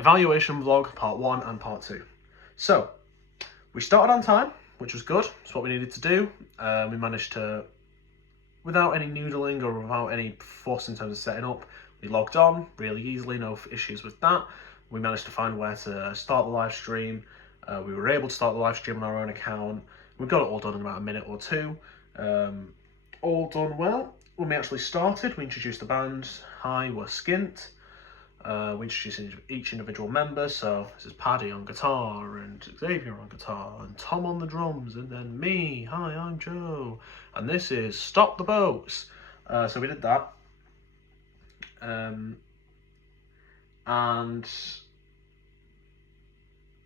evaluation vlog part 1 and part 2. So, we started on time, which was good. It's what we needed to do. We managed to, without any noodling or without any fuss in terms of setting up, we logged on really easily, no issues with that. We managed to find where to start the live stream. We were able to start the live stream on our own account. We got it all done in about a minute or two. All done well. When we actually started, we introduced the band. Hi, we're Skint. We introduced each individual member. So this is Paddy on guitar, and Xavier on guitar, and Tom on the drums, and then me. Hi, I'm Joe. And this is Stop the Boats. So we did that. And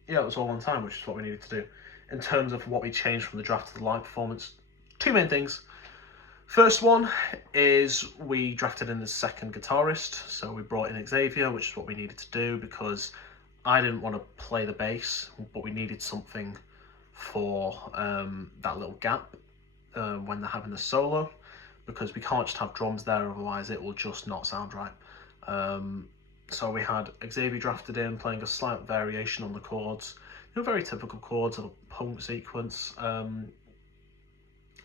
yeah, it was all on time, which is what we needed to do. In terms of what we changed from the draft to the live performance, two main things. First one is we drafted in the second guitarist, so we brought in Xavier, which is what we needed to do because I didn't want to play the bass, but we needed something for that little gap when they're having the solo, because we can't just have drums there, otherwise it will just not sound right. So we had Xavier drafted in, playing a slight variation on the chords, very typical chords of a punk sequence. I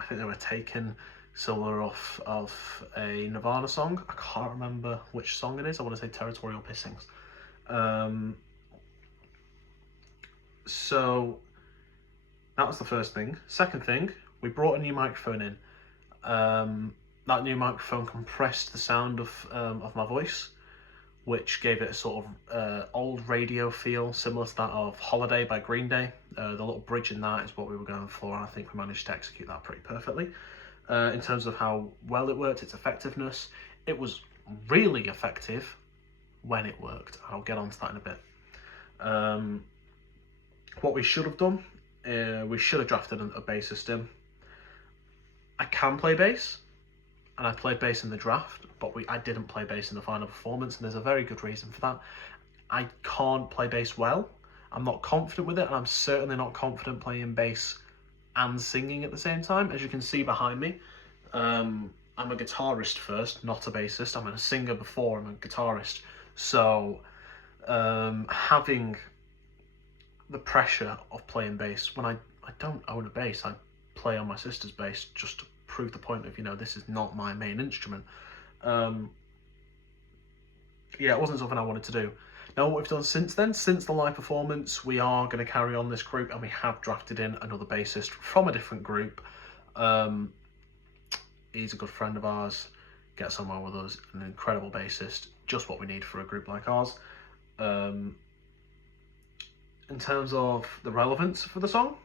think they were taken similar off of a Nirvana song. I can't remember which song it is. I want to say Territorial Pissings. So that was the first thing. Second thing, we brought a new microphone in. That new microphone compressed the sound of my voice, which gave it a sort of old radio feel, similar to that of Holiday by Green Day. The little bridge in that is what we were going for, and I think we managed to execute that pretty perfectly. In terms of how well it worked, its effectiveness, it was really effective when it worked. I'll get onto that in a bit. What we should have done, we should have drafted a bassist in. I can play bass, and I played bass in the draft, but I didn't play bass in the final performance, and there's a very good reason for that. I can't play bass well. I'm not confident with it, and I'm certainly not confident playing bass and singing at the same time. As you can see behind me, I'm a guitarist first, not a bassist. I'm a singer before I'm a guitarist. So having the pressure of playing bass, when I don't own a bass, I play on my sister's bass just to prove the point of, this is not my main instrument. Yeah, it wasn't something I wanted to do. Now, what we've done since then, since the live performance, we are going to carry on this group, and we have drafted in another bassist from a different group. He's a good friend of ours, gets on well with us, an incredible bassist, just what we need for a group like ours. In terms of the relevance for the song,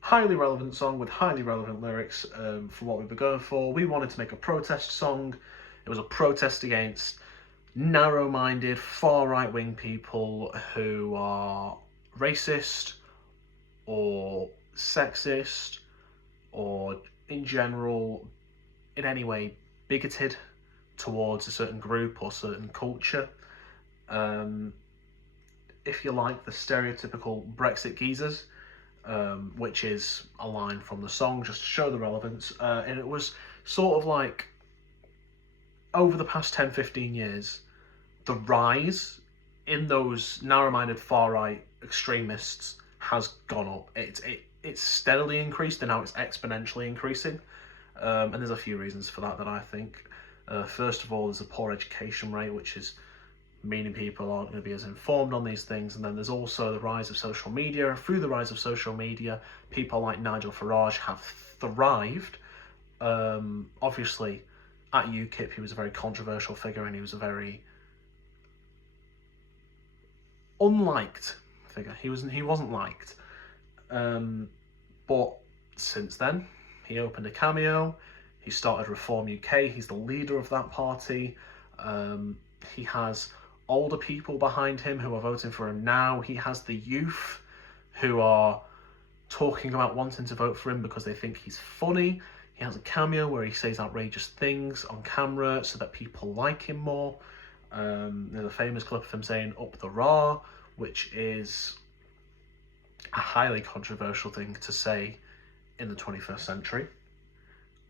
highly relevant song with highly relevant lyrics for what we were going for. We wanted to make a protest song. It was a protest against narrow-minded, far right-wing people who are racist or sexist or in general in any way bigoted towards a certain group or certain culture. If you like, the stereotypical Brexit geezers, which is a line from the song just to show the relevance, and it was sort of like, over the past 10-15 years, the rise in those narrow-minded far-right extremists has gone up. It's steadily increased, and now it's exponentially increasing. And there's a few reasons for that I think. First of all, there's a poor education rate, which is meaning people aren't going to be as informed on these things. And then there's also the rise of social media. Through the rise of social media, people like Nigel Farage have thrived. Obviously, at UKIP, he was a very controversial figure, and he was a very unliked figure. He wasn't liked. But since then, he opened a Cameo. He started Reform UK. He's the leader of that party. He has older people behind him who are voting for him now. He has the youth who are talking about wanting to vote for him because they think he's funny. He has a Cameo where he says outrageous things on camera so that people like him more. There's a famous clip of him saying "up the raw," which is a highly controversial thing to say in the 21st century.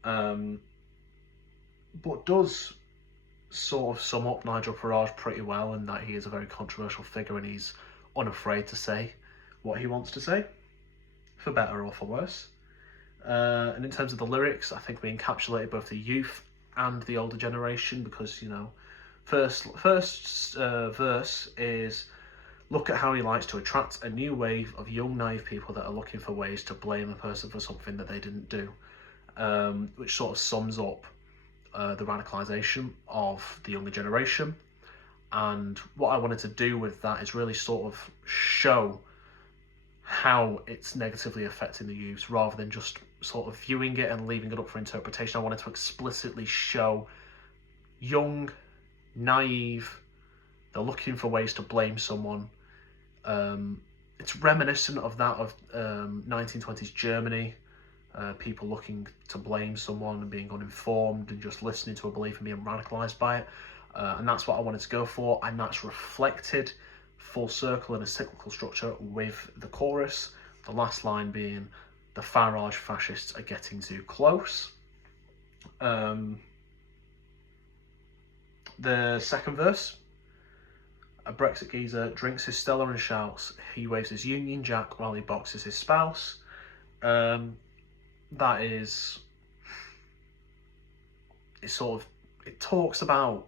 But does sort of sum up Nigel Farage pretty well, in that he is a very controversial figure and he's unafraid to say what he wants to say, for better or for worse. And in terms of the lyrics, I think we encapsulated both the youth and the older generation, because, you know, first verse is, look at how he likes to attract a new wave of young, naive people that are looking for ways to blame a person for something that they didn't do, which sort of sums up the radicalisation of the younger generation. And what I wanted to do with that is really sort of show how it's negatively affecting the youth, rather than just sort of viewing it and leaving it up for interpretation. I wanted to explicitly show young, naive, they're looking for ways to blame someone. It's reminiscent of that of 1920s Germany, people looking to blame someone and being uninformed and just listening to a belief and being radicalised by it. And that's what I wanted to go for, and that's reflected full circle in a cyclical structure with the chorus, the last line being, the Farage fascists are getting too close. The second verse, a Brexit geezer drinks his Stella and shouts, he waves his Union Jack while he boxes his spouse. That is, it talks about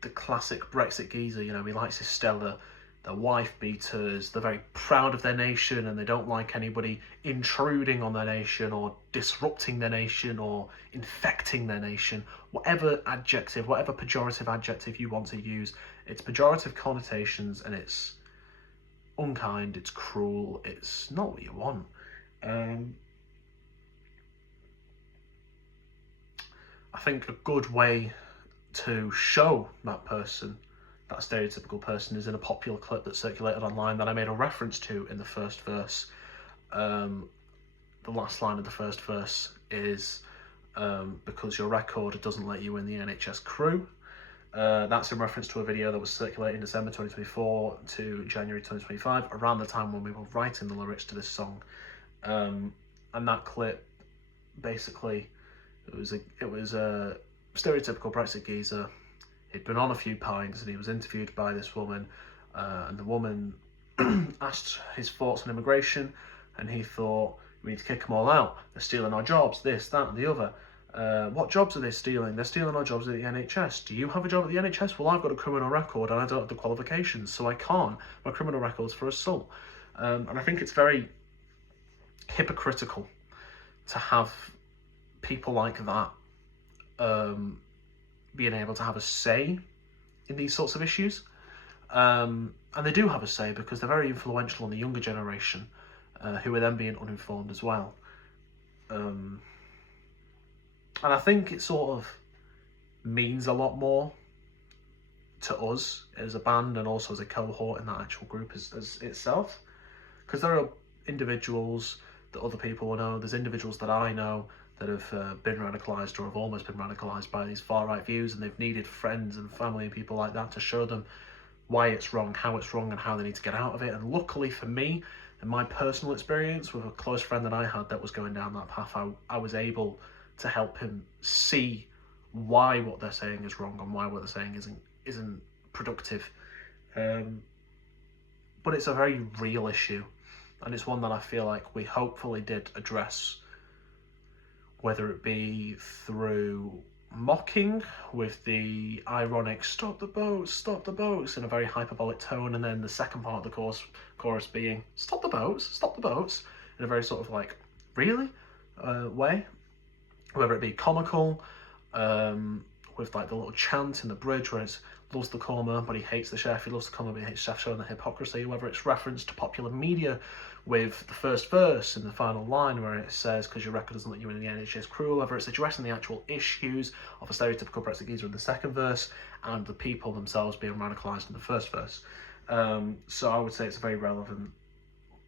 the classic Brexit geezer. You know, he likes his Stella, they're wife beaters, they're very proud of their nation, and they don't like anybody intruding on their nation or disrupting their nation or infecting their nation. Whatever adjective, whatever pejorative adjective you want to use, it's pejorative connotations, and it's unkind, it's cruel, it's not what you want. I think a good way to show that person, that stereotypical person, is in a popular clip that circulated online that I made a reference to in the first verse. The last line of the first verse is, because your record doesn't let you in the NHS crew. That's in reference to a video that was circulated in December 2024 to January 2025, around the time when we were writing the lyrics to this song. And that clip, basically, it was a stereotypical Brexit geezer. He'd been on a few pints and he was interviewed by this woman, and the woman asked his thoughts on immigration, and he thought, we need to kick them all out, they're stealing our jobs, this, that and the other. What jobs are they stealing? They're stealing our jobs at the NHS. Do you have a job at the NHS? Well, I've got a criminal record and I don't have the qualifications, so I can't. My criminal record's for assault. And I think it's very hypocritical to have people like that being able to have a say in these sorts of issues. And they do have a say because they're very influential on the younger generation, who are then being uninformed as well. And I think it sort of means a lot more to us as a band and also as a cohort in that actual group as itself. Because there are individuals that other people will know, there's individuals that I know that have been radicalised or have almost been radicalised by these far-right views, and they've needed friends and family and people like that to show them why it's wrong, and how they need to get out of it. And luckily for me, in my personal experience with a close friend that I had that was going down that path, I was able to help him see why what they're saying is wrong and why what they're saying isn't productive. But it's a very real issue, and it's one that I feel like we hopefully did address, whether it be through mocking with the ironic stop the boats in a very hyperbolic tone, and then the second part of the chorus being stop the boats in a very sort of like really way, whether it be comical, with like the little chant in the bridge where it's loves the comma but he hates the chef, he loves the comma but he hates the chef, showing the hypocrisy, whether it's reference to popular media with the first verse in the final line where it says, because your record doesn't let you in the NHS crew, whether it's addressing the actual issues of a stereotypical Brexit geezer in the second verse and the people themselves being radicalised in the first verse. So I would say it's very relevant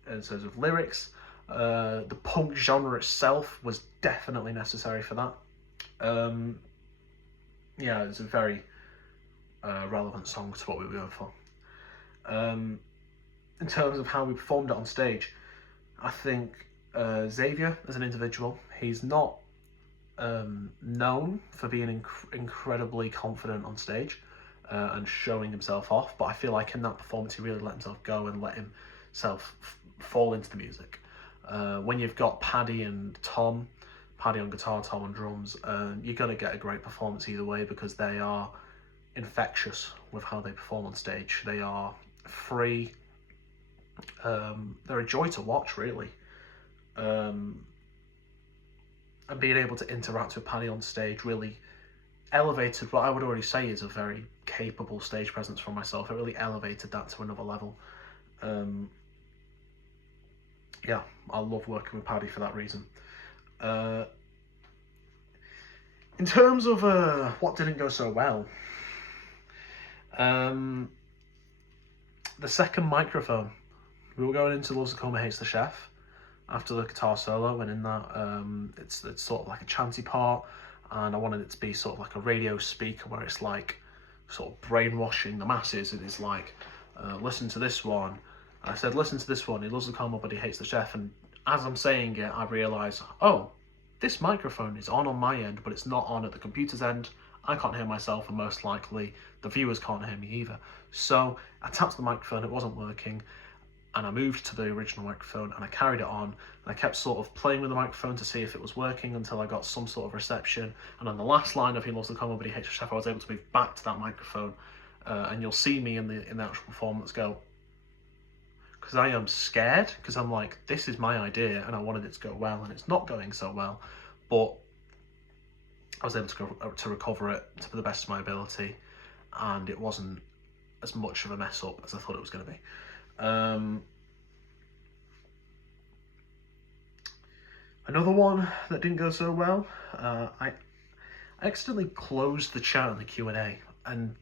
in terms of lyrics. The punk genre itself was definitely necessary for that. Yeah, it's a very relevant song to what we were going for. In terms of how we performed it on stage, I think Xavier as an individual, he's not known for being incredibly confident on stage and showing himself off, but I feel like in that performance he really let himself go and let himself fall into the music. When you've got Paddy and Tom, Paddy on guitar, Tom on drums, you're going to get a great performance either way because they are infectious with how they perform on stage. They are free. They're a joy to watch, really. And being able to interact with Paddy on stage really elevated what I would already say is a very capable stage presence for myself. It really elevated that to another level. Yeah, I love working with Paddy for that reason. In terms of what didn't go so well, the second microphone. We were going into Loves the Coma Hates the Chef after the guitar solo, and in that it's sort of like a chanty part, and I wanted it to be sort of like a radio speaker where it's like sort of brainwashing the masses, and it's like listen to this one. I said listen to this one, he loves the coma but he hates the chef, and as I'm saying it I realise, oh, this microphone is on my end but it's not on at the computer's end. I can't hear myself and most likely the viewers can't hear me either. So I tapped the microphone, it wasn't working, and I moved to the original microphone and I carried it on, and I kept sort of playing with the microphone to see if it was working until I got some sort of reception, and on the last line of He Loves the Coma But He Hates the Chef I was able to move back to that microphone, and you'll see me in the actual performance go, because I am scared, because I'm like, this is my idea and I wanted it to go well and it's not going so well, but I was able to recover it to the best of my ability, and it wasn't as much of a mess up as I thought it was going to be. Another one that didn't go so well, I accidentally closed the chat in the Q&A, and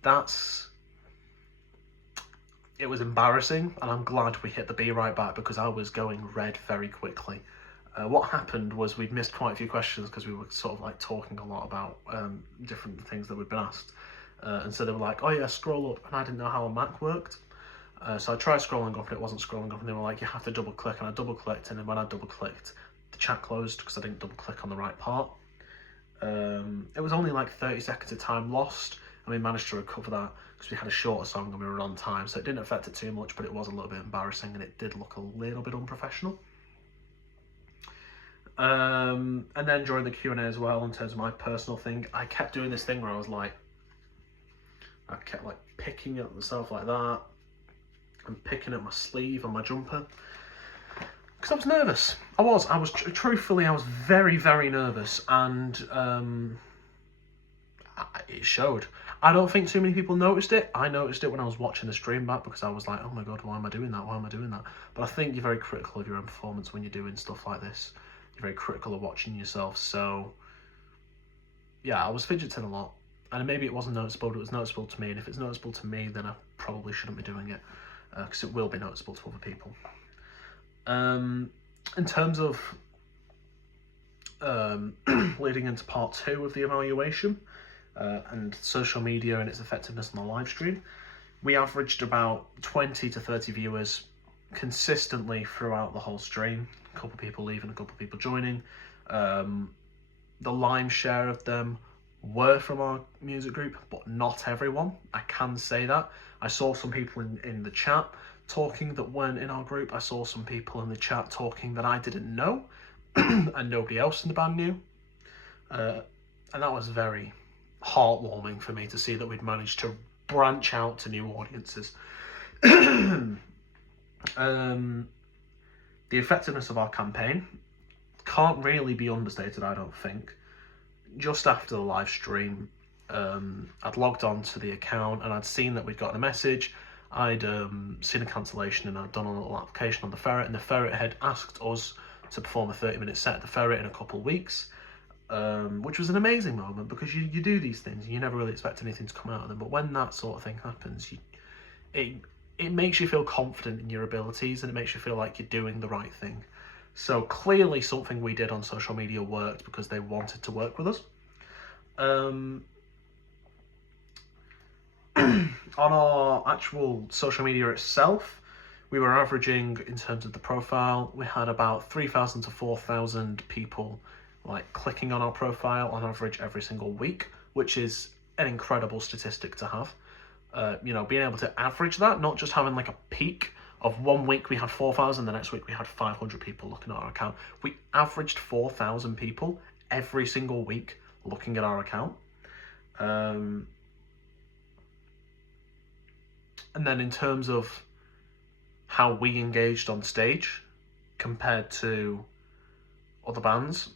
it was embarrassing, and I'm glad we hit the B right back because I was going red very quickly. What happened was we'd missed quite a few questions because we were sort of like talking a lot about different things that we'd been asked. And so they were like, oh yeah, scroll up, and I didn't know how a Mac worked. So I tried scrolling up and it wasn't scrolling up, and they were like, you have to double click, and I double clicked, and then when I double clicked, the chat closed because I didn't double click on the right part. It was only like 30 seconds of time lost, and we managed to recover that because we had a shorter song and we were on time, so it didn't affect it too much, but it was a little bit embarrassing and it did look a little bit unprofessional. And then during the Q&A as well, in terms of my personal thing, I kept doing this thing where I kept like picking at myself like that and picking at my sleeve on my jumper because I was nervous. I was truthfully, I was very, very nervous, and it showed. I don't think too many people noticed it. I noticed it when I was watching the stream back because I was like, oh my god, why am I doing that? Why am I doing that? But I think you're very critical of your own performance when you're doing stuff like this. You're very critical of watching yourself. So yeah, I was fidgeting a lot, and maybe it wasn't noticeable, but it was noticeable to me. And if it's noticeable to me, then I probably shouldn't be doing it because it will be noticeable to other people. In terms of leading into part 2 of the evaluation, and social media and its effectiveness on the live stream, we averaged about 20 to 30 viewers consistently throughout the whole stream. A couple of people leaving, a couple of people joining. The lion's share of them were from our music group, but not everyone. I can say that. I saw some people in the chat talking that weren't in our group. I saw some people in the chat talking that I didn't know and nobody else in the band knew. And that was very heartwarming for me to see that we'd managed to branch out to new audiences. The effectiveness of our campaign can't really be understated, I don't think. Just after the live stream, I'd logged on to the account and I'd seen that we'd gotten a message. I'd seen a cancellation, and I'd done a little application on the Ferret, and the Ferret had asked us to perform a 30-minute set at the Ferret in a couple of weeks. Which was an amazing moment because you do these things and you never really expect anything to come out of them, but when that sort of thing happens, it makes you feel confident in your abilities, and it makes you feel like you're doing the right thing. So clearly something we did on social media worked because they wanted to work with us. On our actual social media itself, we were averaging, in terms of the profile, we had about 3,000 to 4,000 people like clicking on our profile on average every single week, which is an incredible statistic to have. You know, being able to average that, not just having like a peak of 1 week we had 4,000, the next week we had 500 people looking at our account. We averaged 4,000 people every single week looking at our account. And then in terms of how we engaged on stage compared to other bands,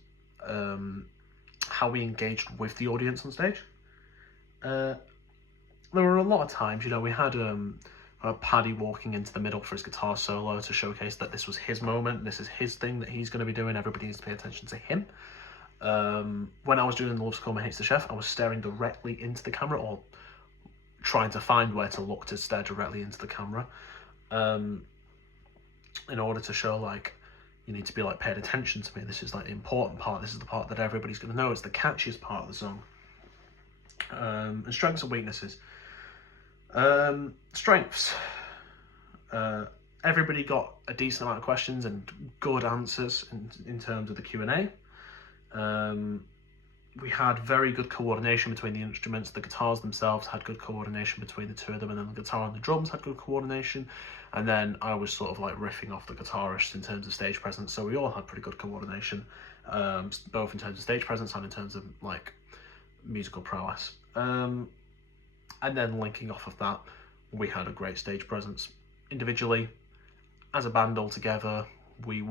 how we engaged with the audience on stage, there were a lot of times, you know, we had Paddy walking into the middle for his guitar solo to showcase that this was his moment, this is his thing that he's going to be doing, everybody needs to pay attention to him. When I was doing The Loves Coma Hates the Chef, I was staring directly into the camera, or trying to find where to look to stare directly into the camera, in order to show, like, you need to be like paying attention to me, this is like the important part, this is the part that everybody's going to know, it's the catchiest part of the song. And strengths and weaknesses. Strengths. Everybody got a decent amount of questions and good answers in terms of the Q&A. We had very good coordination between the instruments. The guitars themselves had good coordination between the two of them, and then the guitar and the drums had good coordination. And then I was sort of like riffing off the guitarist in terms of stage presence, so we all had pretty good coordination, both in terms of stage presence and in terms of like musical prowess. And then linking off of that, we had a great stage presence. Individually, as a band all together, we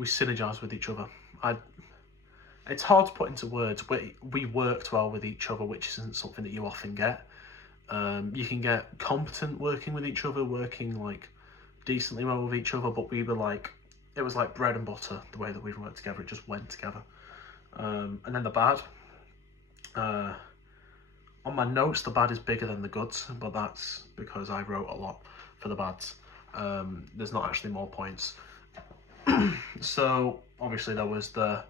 synergized with each other. It's hard to put into words. We worked well with each other, which isn't something that you often get. You can get competent working with each other, working like decently well with each other, but we were like, it was like bread and butter, the way that we worked together. It just went together. And then the bad. On my notes, the bad is bigger than the goods, but that's because I wrote a lot for the bads. There's not actually more points. So obviously there was the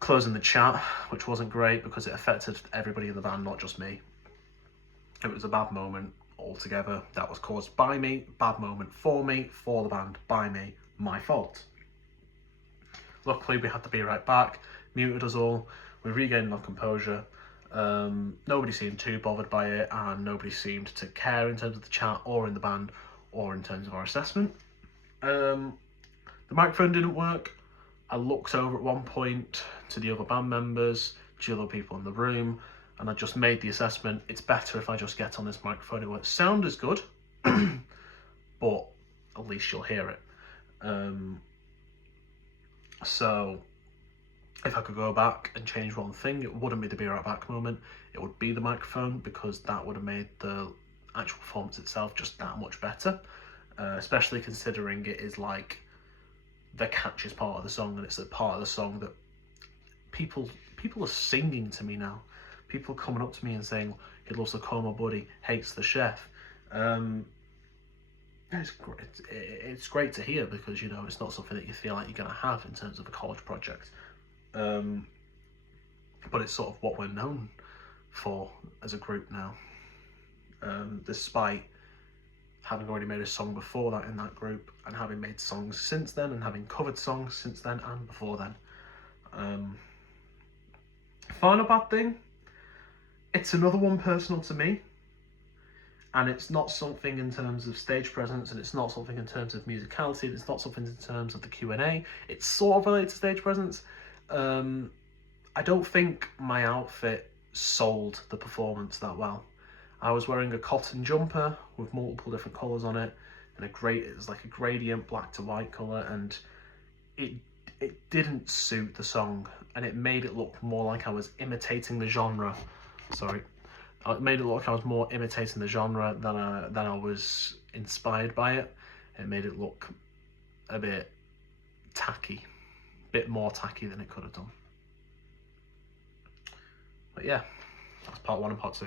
closing the chat, which wasn't great because it affected everybody in the band, not just me. It was a bad moment altogether that was caused by me, bad moment for me, for the band, by me, my fault. Luckily we had to be right back, muted us all, we regained our composure. Nobody seemed too bothered by it, and nobody seemed to care in terms of the chat or in the band or in terms of our assessment. The microphone didn't work. I looked over at one point to the other band members, to the other people in the room, and I just made the assessment, it's better if I just get on this microphone. It won't sound as good, but at least you'll hear it. So if I could go back and change one thing, it wouldn't be the Be Right Back moment, it would be the microphone, because that would have made the actual performance itself just that much better, especially considering it is like the catchiest part of the song, and it's the part of the song that people are singing to me now. People coming up to me and saying, he loves the coma buddy, hates the chef. It's great to hear, because, you know, it's not something that you feel like you're going to have in terms of a college project. But it's sort of what we're known for as a group now. Despite having already made a song before that in that group, and having made songs since then, and having covered songs since then and before then. Final bad thing, it's another one personal to me, and it's not something in terms of stage presence, and it's not something in terms of musicality, it's not something in terms of the Q&A. It's sort of related to stage presence. I don't think my outfit sold the performance that well. I was wearing a cotton jumper with multiple different colours on it, and it was like a gradient black to white colour, and it didn't suit the song, and it made it look more like I was imitating the genre. Sorry. It made it look like I was more imitating the genre than I was inspired by it. It made it look a bit tacky, a bit more tacky than it could have done. But yeah, that's part 1 and part 2.